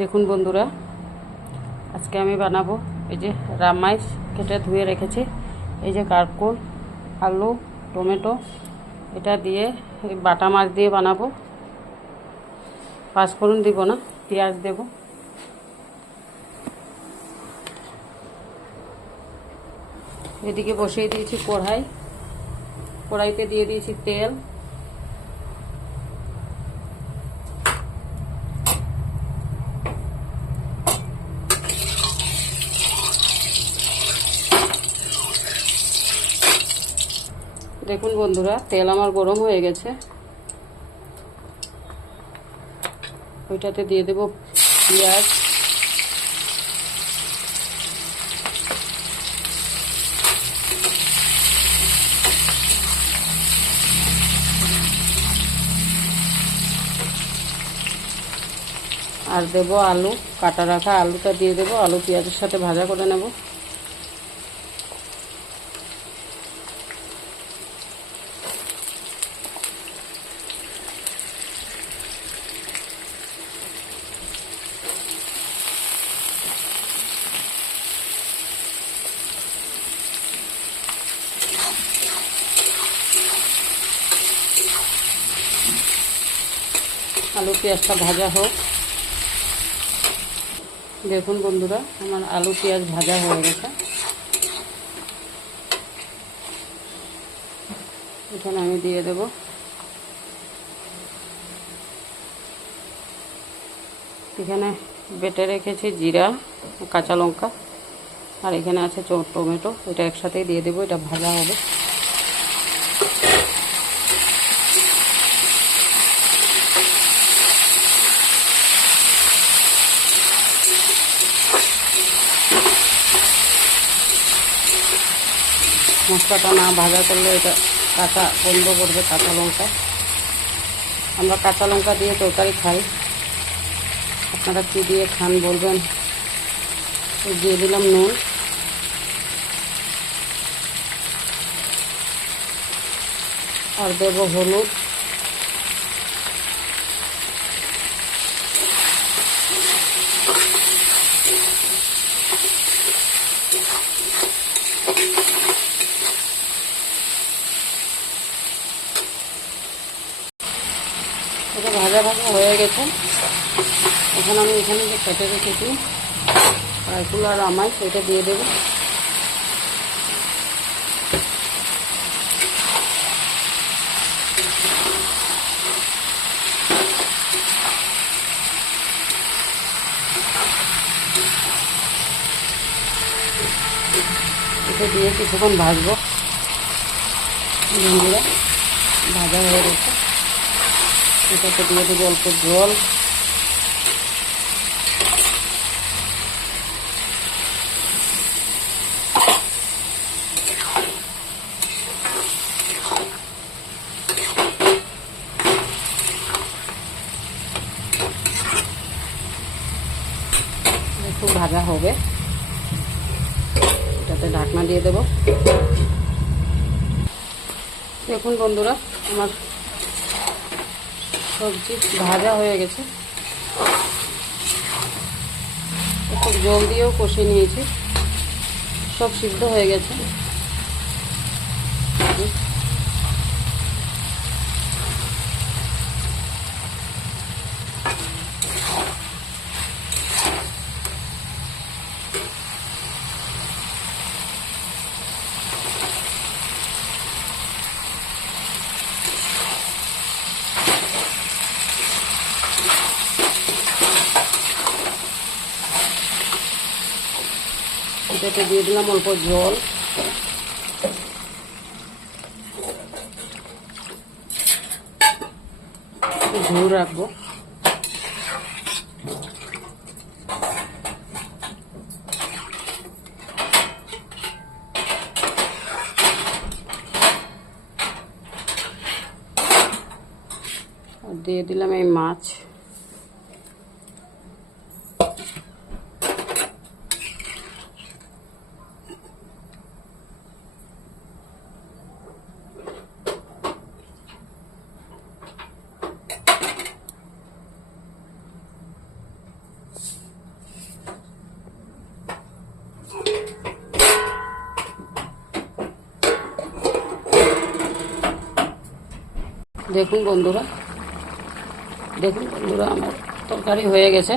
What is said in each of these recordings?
দেখুন বন্ধুরা, আজকে আমি বানাবো এই যে রামাইস কেটে ধুয়ে রেখেছি। এই যে কারকোল, আলু, টমেটো এটা দিয়ে বাটা মাছ দিয়ে বানাবো। পাঁচফোড়ন দিব না, পেঁয়াজ দেব। এদিকে বসিয়ে দিয়েছি কড়াইতে দিয়ে দিয়েছি তেল। দেখুন বন্ধুরা, তেল আমার গরম হয়ে গেছে। ওইটাতে দিয়ে দেব পেঁয়াজ, আর দেব আলু। কাটা রাখা আলুটা দিয়ে দেব। আলু পেঁয়াজের সাথে ভাজা করে নেব। আলু পেঁয়াজটা ভাজা হোক। দেখুন বন্ধুরা, আমার আলু পেঁয়াজ ভাজা হয়ে গেছে। এখানে আমি দিয়ে দেব এখানে বেটে রেখেছি জিরা, কাঁচা লঙ্কা, আর এখানে আছে টমেটো। এটা একসাথেই দিয়ে দেবো, এটা ভাজা হবে। মশলাটা না ভাজা করলে এটা কাঁচা গন্ধ করবে। কাঁচা লঙ্কা, আমরা কাঁচা লঙ্কা দিয়ে তরকারি খাই। আপনারা কী দিয়ে খান বলবেন। দিয়ে দিলাম নুন, আর দেব হলুদ। এটা ভাজা ভাজা হয়ে গেছে। এখন আমি এখানে যে কেটে রেখেছি কারকুল আর রামাইস, এটা দিয়ে দেবো। এটা দিয়ে কিছুক্ষণ ভাজবো। বন্ধুরা, ভাজা হয়ে গেছে। এটাতে দিয়ে দেবো অল্প জল। একটু ভাজা হবে, এটাতে ঢাকনা দিয়ে দেব। দেখুন বন্ধুরা, আমার সবজি ভাজা হয়ে গেছে। একটু জল দিয়েও কষে নিয়েছি, সব সিদ্ধ হয়ে গেছে। এটাতে দিয়ে দিলাম অল্প জল। ঝোল রাখবো। আর দিয়ে দিলাম এই মাছ। দেখুন বন্ধুরা, আমার তরকারি হয়ে গেছে।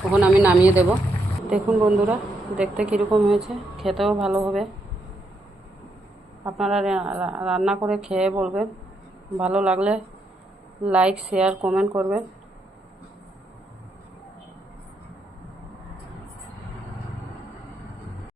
তখন আমি নামিয়ে দেব। দেখুন বন্ধুরা, দেখতে কীরকম হয়েছে, খেতেও ভালো হবে। আপনারা রান্না করে খেয়ে বলবেন, ভালো লাগলে লাইক শেয়ার কমেন্ট করবেন।